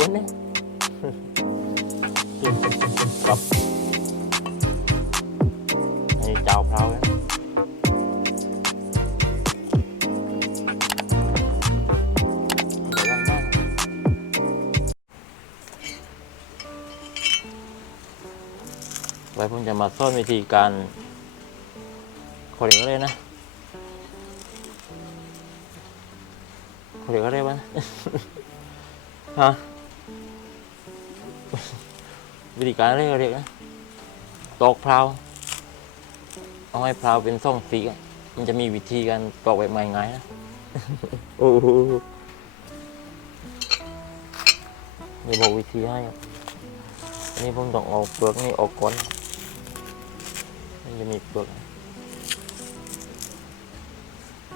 วนเนี่ยกับให้เจ้าพร้าวนะเดี๋ยววันหน้าไว้ผมจะมาสอนวิธีการเขาเรียกอะไรนะเขาเรียกอะไรวะฮะ วิธีการเรียกเรียกนะตอกพราวเอาให้พราวเป็นส่องสีอะมันจะมีวิธีการตอกแบบง่ายๆนะโอ้โหนี่บอกวิธีให้ครับอันนี้ผมต้องเอาเปลือกนี่ออกก่อนมันจะมีเปลือก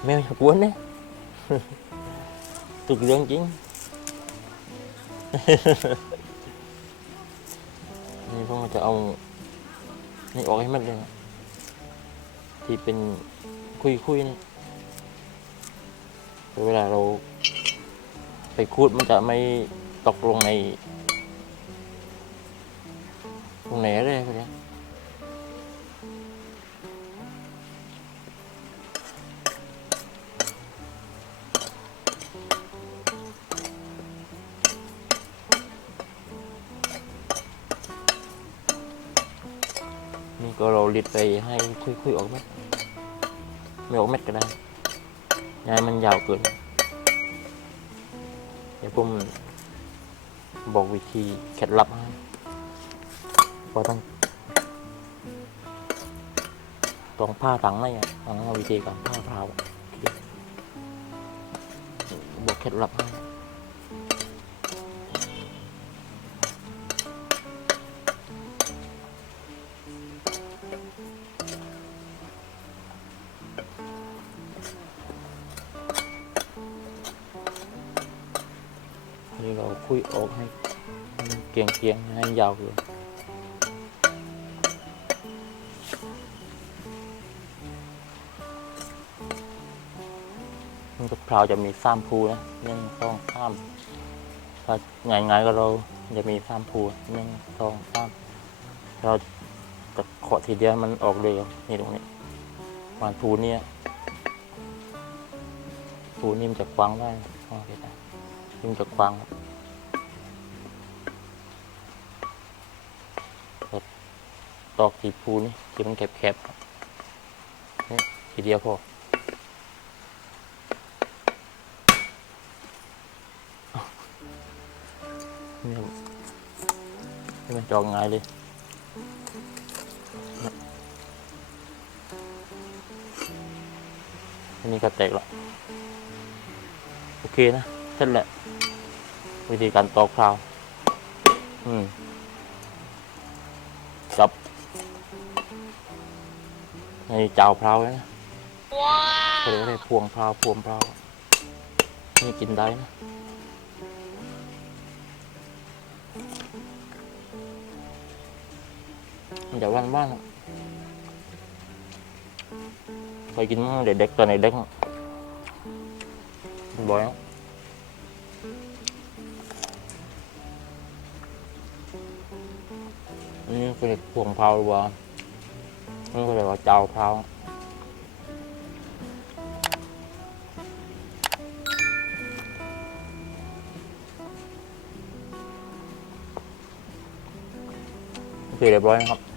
แมวอย่ากวนเนี่ยตุกเรื่องจริง นี่ผมจะเอา นี่ออกให้หมันเลยนะที่เป็นคุยๆนี่เวลาเรา ไปคูดมันจะไม่ตกลงใน ตรงไหนอะไรพวกนี้ ก็เราลิดไปให้คุยๆออกเม็ดไม่ออกเม็ดก็ได้ยายมันยาวเกิน เดี๋ยวผมบอกวิธีเคล็ดลับให้ว่าต้องต้องผ้าถังในอะต้องเอาวิธีการผ้าพราวบอกเคล็ดลับให้ คุยออกให้เกียงเกียงๆให้ยาวเลยมันกับพราวจะมีสามภูนะหนึ่งสองสามถ้าง่ายๆก็เราจะมีสามภูหนึ่งสองสามเราจะขอทีเดียวมันออกเร็วนี่ตรงนี้มันภูเนี่ยภูนี่มันจะกว้างได้โอเคนี่มันจะกว้างครับ ตอกทีภูนี่ที่มันแคบๆนี่ทีเดียวพอนี่นี่มันจองง่ายเลยเนี่ยอันนี้ก็แตกแล้วโอเคนะเสร็จแล้ววิธีการตอกพราว อืม ในเจ้าพราวเลยนะเขาเรียกว่าอะไรพวงพราวพวงพราวนี่กินได้นะมันจะว่านบ้านเคยกินมั้งเด็กๆตอนเด็กๆอะบ่อยอะอันนี้คือพวงเผาหรือว่าอัน นี่ก็เรียกว่าเจ้าเผาโอเคเรียบร้อยนะครับ